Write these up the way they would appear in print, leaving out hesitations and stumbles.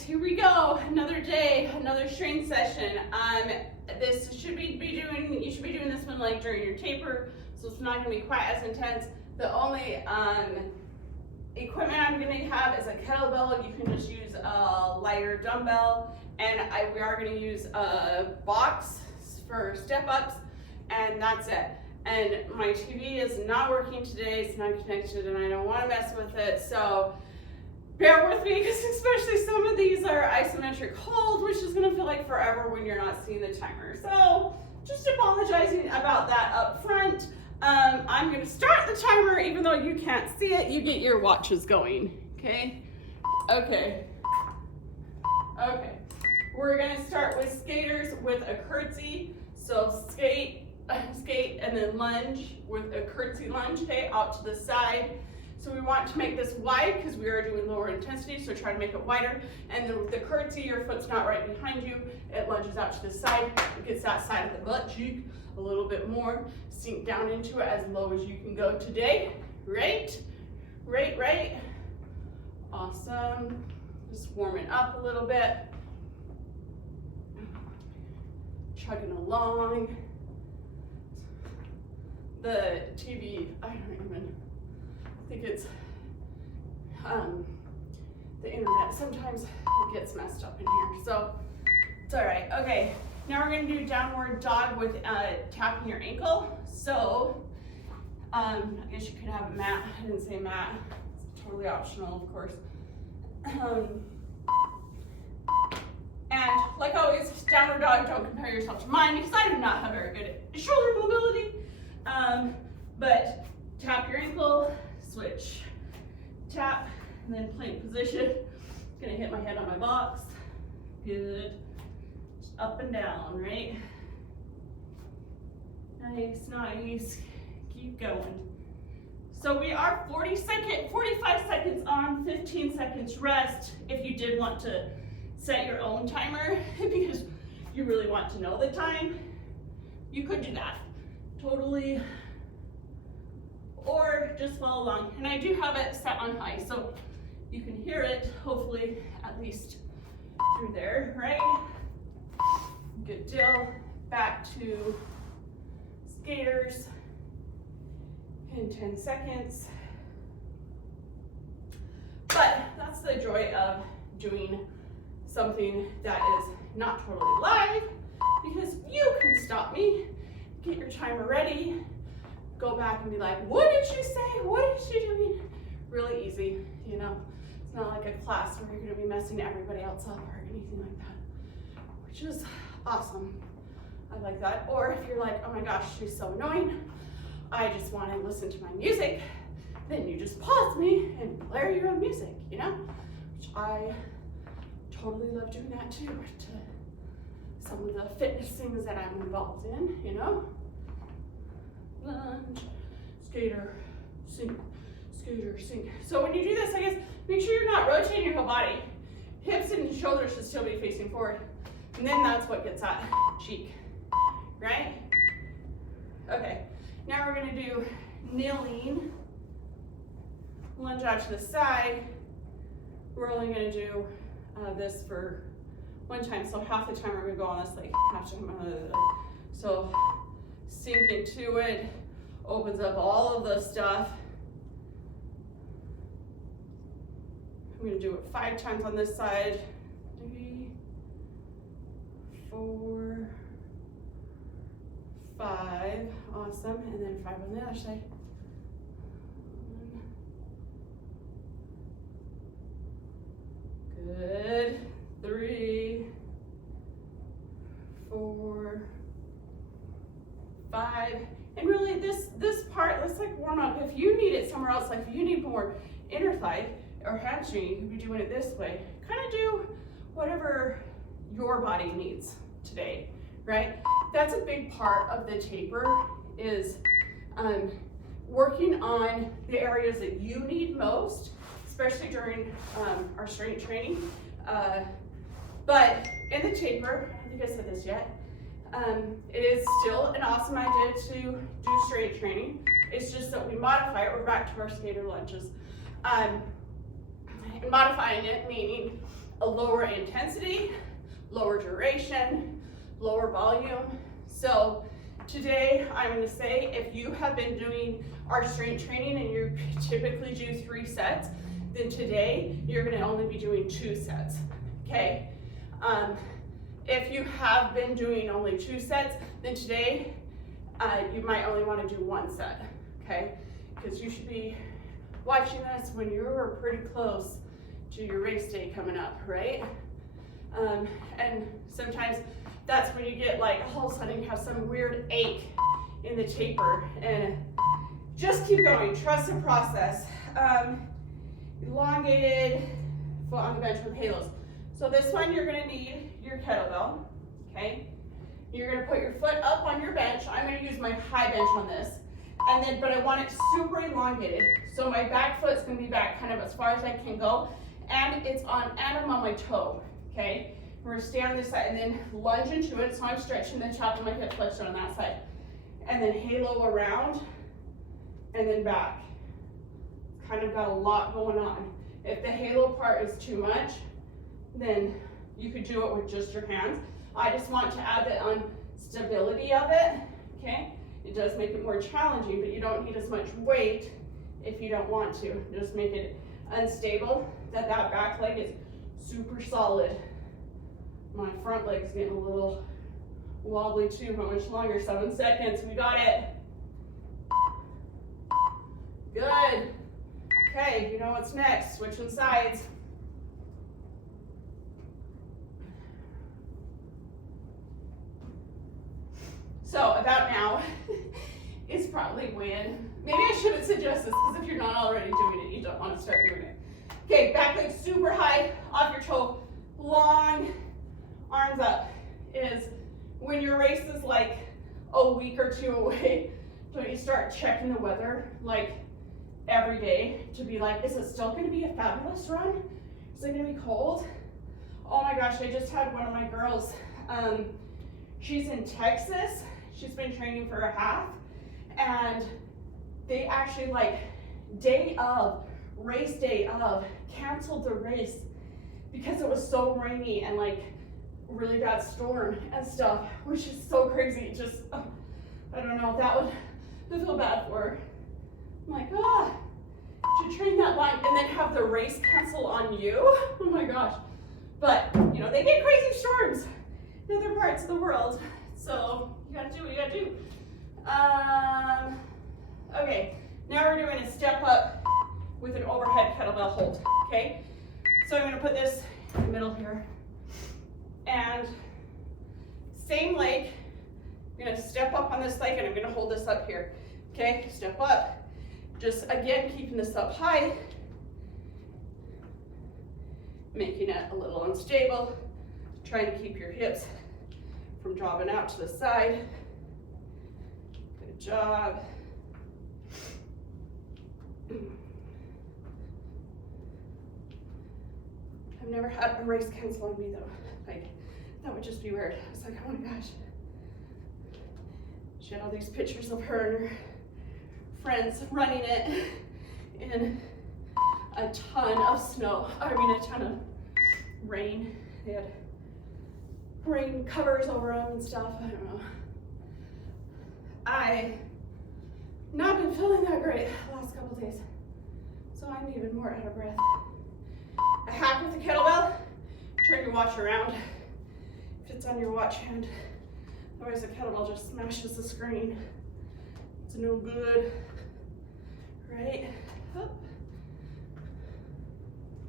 guys, here we go. Another day, another strength session. You should be doing this one like during your taper, so it's not gonna be quite as intense. The only equipment I'm gonna have is a kettlebell. You can just use a lighter dumbbell, and we are gonna use a box for step ups, and that's it. And my TV is not working today, it's not connected, and I don't wanna mess with it, so bear with me, because especially some of these are isometric hold, which is gonna feel like forever when you're not seeing the timer. So just apologizing about that up front. I'm gonna start the timer, even though you can't see it, you get your watches going, okay? Okay. We're gonna start with skaters with a curtsy. So skate, and then lunge with a curtsy lunge, okay, out to the side. So we want to make this wide because we are doing lower intensity, so try to make it wider. And then with the curtsy, your foot's not right behind you. It lunges out to the side. It gets that side of the butt cheek a little bit more. Sink down into it as low as you can go today. Right. Awesome. Just warming up a little bit. Chugging along. The TV, I think it's the internet. Sometimes it gets messed up in here, so it's all right. Okay, now we're gonna do downward dog with tapping your ankle. So I guess you could have a mat. I didn't say mat. It's totally optional, of course. And like always, downward dog, don't compare yourself to mine because I do not have very good shoulder mobility. But tap your ankle, switch, tap, and then plank position. Gonna hit my head on my box. Good. Just up and down, right? Nice. Keep going. So we are 45 seconds on, 15 seconds rest. If you did want to set your own timer because you really want to know the time, you could do that. Totally. Or just follow along. And I do have it set on high, so you can hear it, hopefully, at least through there, right? Good deal. Back to skaters in 10 seconds. But that's the joy of doing something that is not totally live, because you can stop me, get your timer ready, go back and be like, what did she say? What is she doing? Really easy, you know? It's not like a class where you're gonna be messing everybody else up or anything like that, which is awesome. I like that. Or if you're like, oh my gosh, she's so annoying, I just wanna listen to my music, then you just pause me and blare your own music, you know? Which I totally love doing that too, to some of the fitness things that I'm involved in, you know? Lunge, skater, sink, skater, sink. So when you do this, I guess, make sure you're not rotating your whole body. Hips and shoulders should still be facing forward. And then that's what gets that cheek, right? Okay, now we're gonna do kneeling. Lunge out to the side. We're only gonna do this for one time. So half the time we're gonna go on this leg, half the time on the other leg. So sink into it, opens up all of the stuff. I'm gonna do it 5 times on this side. 3, 4, 5, awesome, and then 5 on the other side. 1, good, 3, 4, 5, and really this part, let's like warm up. If you need it somewhere else, like if you need more inner thigh or hamstring, you could be doing it this way. Kind of do whatever your body needs today, right? That's a big part of the taper, is working on the areas that you need most, especially during our strength training. But in the taper, I don't think I said this yet, it is still an awesome idea to do strength training. It's just that we modify it. We're back to our skater lunges. And modifying it meaning a lower intensity, lower duration, lower volume. So today I'm going to say if you have been doing our strength training and you typically do 3 sets, then today you're going to only be doing 2 sets, okay? If you have been doing only 2 sets, then today you might only want to do 1 set, okay? Because you should be watching this when you're pretty close to your race day coming up, right? And sometimes that's when you get like all of a sudden you have some weird ache in the taper, and just keep going, trust the process. Elongated foot on the bench with halos. So this one you're gonna need your kettlebell, okay? You're gonna put your foot up on your bench. I'm gonna use my high bench on this. And then, but I want it super elongated. So my back foot's gonna be back kind of as far as I can go. And I'm on my toe, okay? We're gonna stay on this side and then lunge into it. So I'm stretching the top of my hip flexor on that side. And then halo around and then back. Kind of got a lot going on. If the halo part is too much, then you could do it with just your hands. I just want to add the stability of it, okay? It does make it more challenging, but you don't need as much weight if you don't want to. Just make it unstable, that back leg is super solid. My front leg's getting a little wobbly too. How much longer? 7 seconds, we got it. Good. Okay, you know what's next, switching sides. So about now is probably when, maybe I shouldn't suggest this because if you're not already doing it, you don't want to start doing it. Okay, back leg super high off your toe, long arms up is when your race is like a week or 2 away, so you start checking the weather like every day to be like, is it still going to be a fabulous run? Is it going to be cold? Oh my gosh, I just had one of my girls, she's in Texas. She's been training for a half, and they actually like race day of, canceled the race because it was so rainy and like really bad storm and stuff, which is so crazy. Just, I don't know, I feel bad for her. I'm like, to train that line and then have the race cancel on you? Oh my gosh. But, you know, they get crazy storms in other parts of the world. So you gotta do what you gotta do. Okay, now we're doing a step up with an overhead kettlebell hold, okay? So I'm gonna put this in the middle here. And same leg, I'm gonna step up on this leg and I'm gonna hold this up here. Okay, step up. Just again, keeping this up high, making it a little unstable, trying to keep your hips from dropping out to the side. Good job. I've never had a race cancel on me though. Like, that would just be weird. I was like, oh my gosh. She had all these pictures of her and her friends running it in a ton of snow. I mean, a ton of rain. They had rain covers over them and stuff. I don't know. I not been feeling that great the last couple days, so I'm even more out of breath. A hack with the kettlebell: turn your watch around if it's on your watch hand. Otherwise, the kettlebell just smashes the screen. It's no good. Right? Up.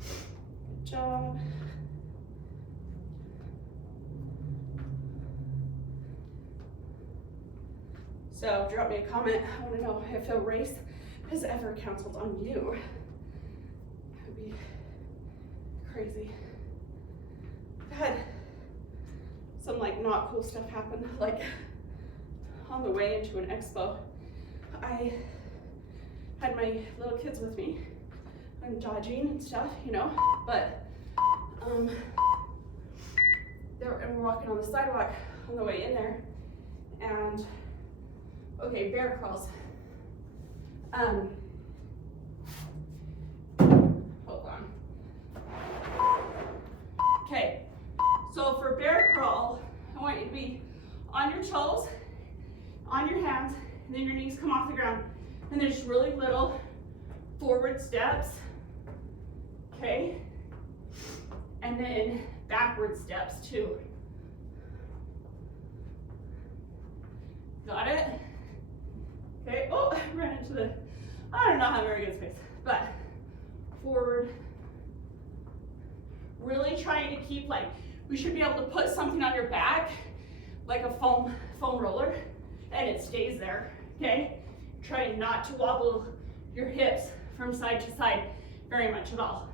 Good job. So drop me a comment. I want to know if a race has ever canceled on you. That would be crazy. I've had some like not cool stuff happen. Like on the way into an expo, I had my little kids with me. I'm dodging and stuff, you know, but we're walking on the sidewalk on the way in there, and okay, bear crawls. Hold on. then your knees come off the ground. And there's really little forward steps, okay? And then backward steps too. Got it? Okay, oh, I ran into the, I don't know how very good space, but forward. Really trying to keep, like, we should be able to put something on your back, like a foam roller, and it stays there, okay? Try not to wobble your hips from side to side very much at all.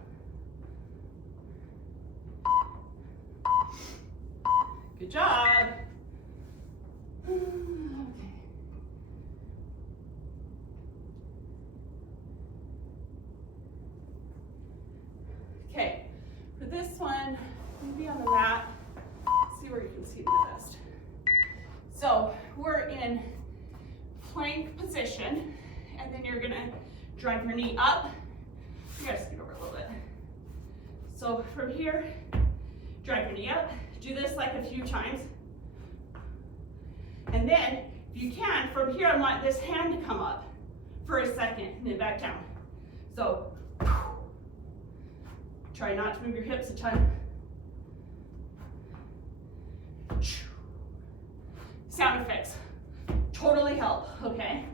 Good job. Okay, for this one, maybe on the mat, see where you can see me the best. So we're in plank position, and then you're gonna drive your knee up. You gotta scoot over a little bit. So from here, drive your knee up. Do this like a few times. And then, if you can, from here I want this hand to come up for a second, and then back down. So, try not to move your hips a ton. Sound effects totally help, okay?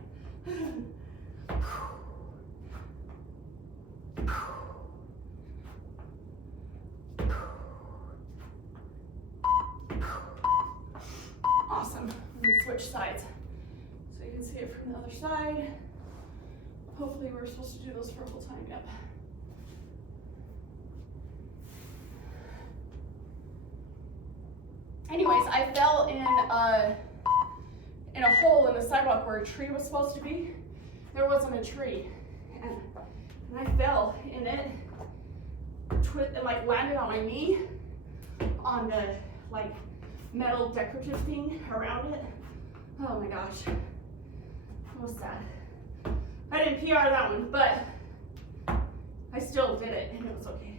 Awesome. I'm gonna switch sides so you can see it from the other side. Hopefully we're supposed to do those for a whole time. Yep. Anyways, I fell in a hole in the sidewalk where a tree was supposed to be. There wasn't a tree, and I fell in it, and like landed on my knee on the like metal decorative thing around it. Oh my gosh, that was sad. I didn't PR that one, but I still did it, and it was okay.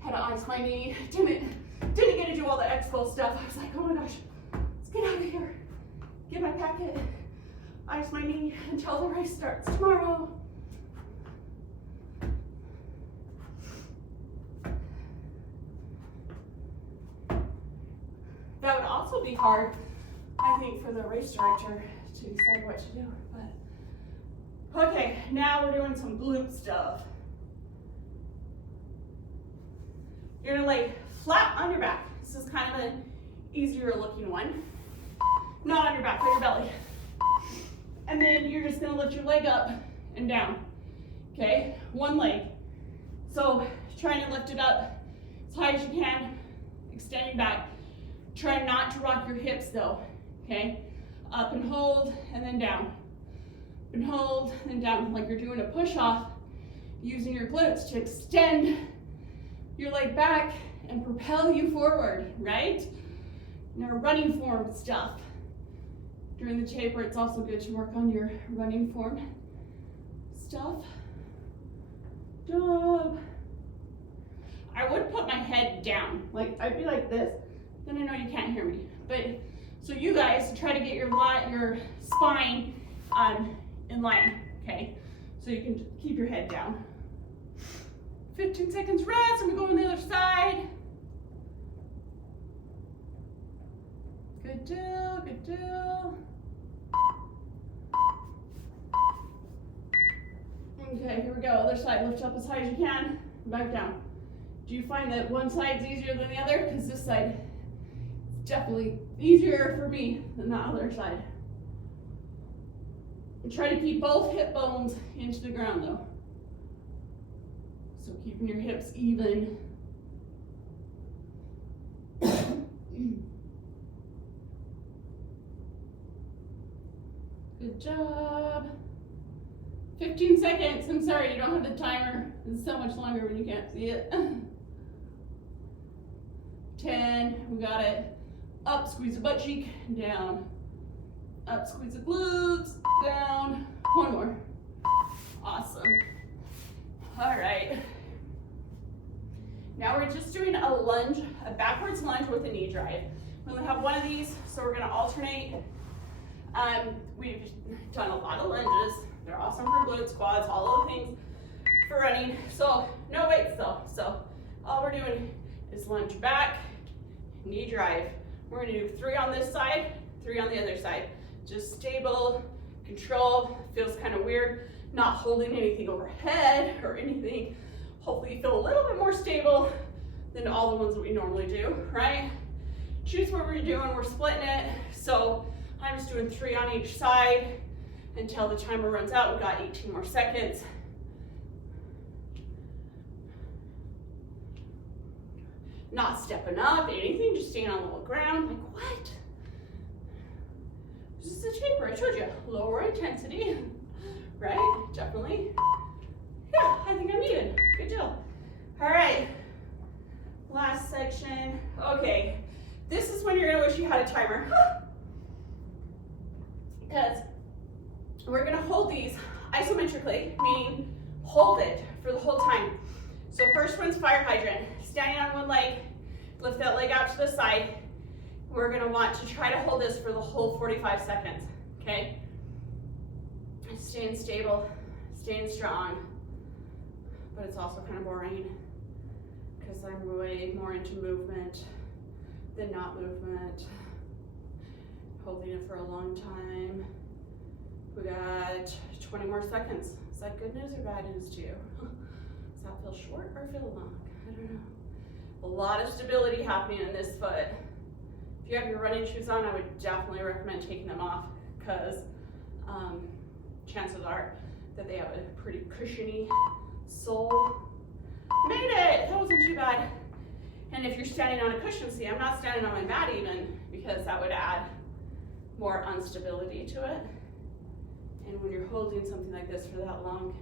Had to ice my knee. Didn't get to do all the expo stuff. I was like, oh my gosh, let's get out of here. Get my packet, ice my knee until the race starts tomorrow. That would also be hard, I think, for the race director to decide what to do. But okay, now we're doing some glute stuff. You're gonna lay flat on your back. This is kind of an easier looking one. Not on your back, on your belly. And then you're just gonna lift your leg up and down. Okay, one leg. So trying to lift it up as high as you can, extending back. Try not to rock your hips though, okay? Up and hold, and then down. Up and hold, and down, like you're doing a push-off, using your glutes to extend your leg back and propel you forward, right? In our running form stuff. During the taper, it's also good to work on your running form stuff. Job. I would put my head down, like I'd be like this. Then I know you can't hear me. But so you guys try to get your spine in line, okay? So you can keep your head down. 15 seconds rest, and we go on the other side. Good deal, good deal. Okay, here we go. Other side, lift up as high as you can, back down. Do you find that one side's easier than the other? Because this side is definitely easier for me than the other side. And try to keep both hip bones into the ground though. So keeping your hips even. Good job. 15 seconds. I'm sorry, you don't have the timer. It's so much longer when you can't see it. 10, we got it. Up, squeeze the butt cheek, down. Up, squeeze the glutes, down. One more. Awesome. All right. Now we're just doing a lunge, a backwards lunge with a knee drive. We're gonna have one of these, so we're gonna alternate. We've done a lot of lunges. They're awesome for glutes, quads, all of the things for running. So no weights though. So all we're doing is lunge back, knee drive. We're gonna do 3 on this side, 3 on the other side. Just stable, control. Feels kind of weird, not holding anything overhead or anything. Hopefully you feel a little bit more stable than all the ones that we normally do, right? Choose what we're doing, we're splitting it. So I'm just doing 3 on each side until the timer runs out. We've got 18 more seconds. Not stepping up, anything, just staying on the ground. Like, what? This is a taper, I told you. Lower intensity, right? Definitely. Yeah, I think I'm even. Good deal. All right, last section. Okay, this is when you're gonna wish you had a timer. Because we're gonna hold these isometrically, meaning hold it for the whole time. So first one's fire hydrant. Standing on one leg, lift that leg out to the side. We're gonna want to try to hold this for the whole 45 seconds, okay? Staying stable, staying strong, but it's also kind of boring because I'm way more into movement than not movement. Holding it for a long time. We got 20 more seconds. Is that good news or bad news to you? Does that feel short or feel long? I don't know. A lot of stability happening in this foot. If you have your running shoes on, I would definitely recommend taking them off because chances are that they have a pretty cushiony sole. Made it! That wasn't too bad. And if you're standing on a cushion, see, I'm not standing on my mat even because that would add more instability to it. And when you're holding something like this for that long,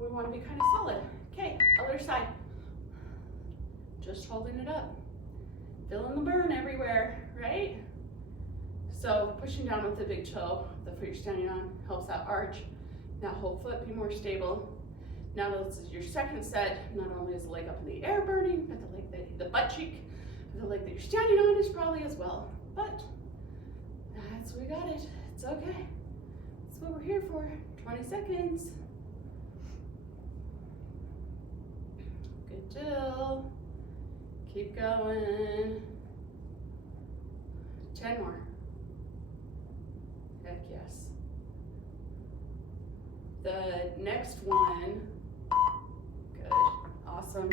we want to be kind of solid. Okay, other side. Just holding it up. Feeling the burn everywhere, right? So pushing down with the big toe, the foot you're standing on, helps that arch, that whole foot be more stable. Now this is your second set. Not only is the leg up in the air burning, but the butt cheek, the leg that you're standing on is probably as well. But that's, we got it. It's okay. That's what we're here for. 20 seconds. Good deal. Keep going. 10 more. Heck yes. The next one, good, awesome.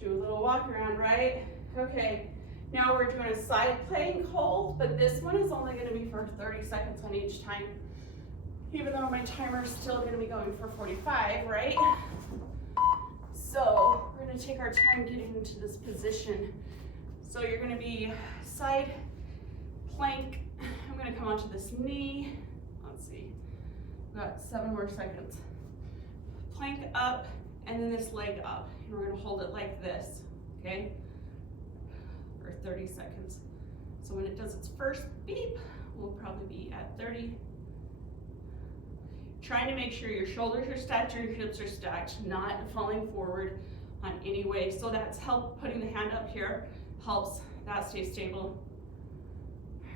Do a little walk around, right? Okay, now we're doing a side plank hold, but this one is only gonna be for 30 seconds on each time, even though my timer's still gonna be going for 45, right? So we're gonna take our time getting into this position. So you're gonna be side plank. I'm gonna come onto this knee. Let's see, we've got 7 more seconds. Plank up, and then this leg up. And we're gonna hold it like this, okay? For 30 seconds. So when it does its first beep, we'll probably be at 30. Trying to make sure your shoulders are stacked or your hips are stacked, not falling forward on any way. So that's putting the hand up here, helps that stay stable.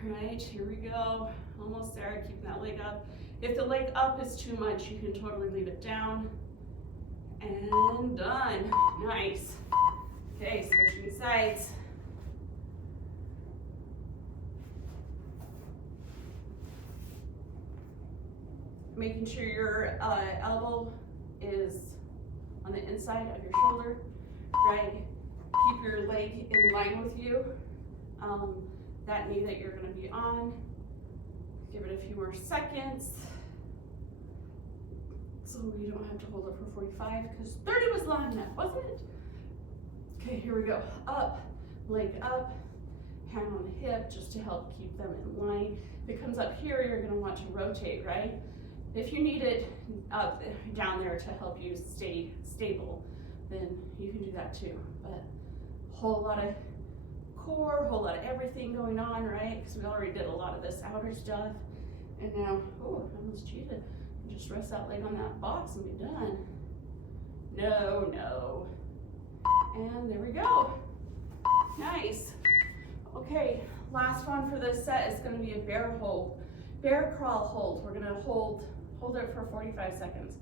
All right, here we go. Almost there, keeping that leg up. If the leg up is too much, you can totally leave it down. And done. Nice. Okay, switching sides. Making sure your elbow is on the inside of your shoulder, right? Keep your leg in line with you. That knee that you're gonna be on. Give it a few more seconds. So we don't have to hold it for 45 because 30 was long enough, wasn't it? Okay, here we go. Up, leg up, hand on the hip just to help keep them in line. If it comes up here, you're gonna want to rotate, right? If you need it up, down there to help you stay stable, then you can do that too. But whole lot of core, whole lot of everything going on, right? Because we already did a lot of this outer stuff. And now, oh, I almost cheated. Just rest that leg on that box and be done. No, no. And there we go. Nice. Okay, last one for this set is gonna be a bear hold. Bear crawl hold. We're gonna hold it for 45 seconds.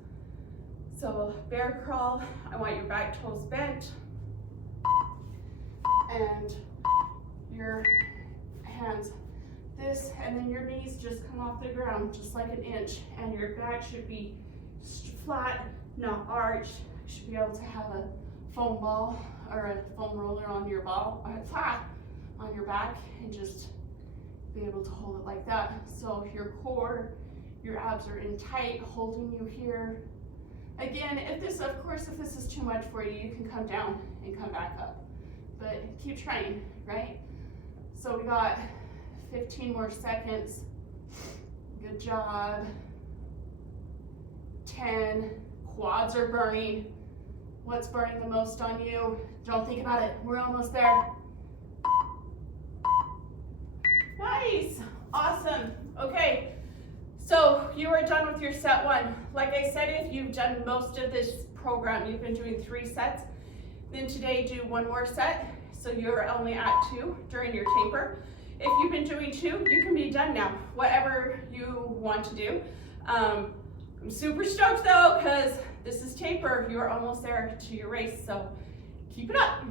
So bear crawl, I want your back toes bent and your hands this, and then your knees just come off the ground just like an inch, and your back should be flat, not arched. You should be able to have a foam ball or a foam roller on your ball, on your back, and just be able to hold it like that. So your core, your abs are in tight, holding you here. Again, if this is too much for you, you can come down and come back up. But keep trying, right? So we got 15 more seconds. Good job. 10. Quads are burning. What's burning the most on you? Don't think about it. We're almost there. Nice. Awesome. Okay. So you are done with your set one. Like I said, if you've done most of this program, you've been doing 3 sets, then today do 1 more set. So you're only at 2 during your taper. If you've been doing 2, you can be done now, whatever you want to do. I'm super stoked though, because this is taper. You're almost there to your race, so keep it up.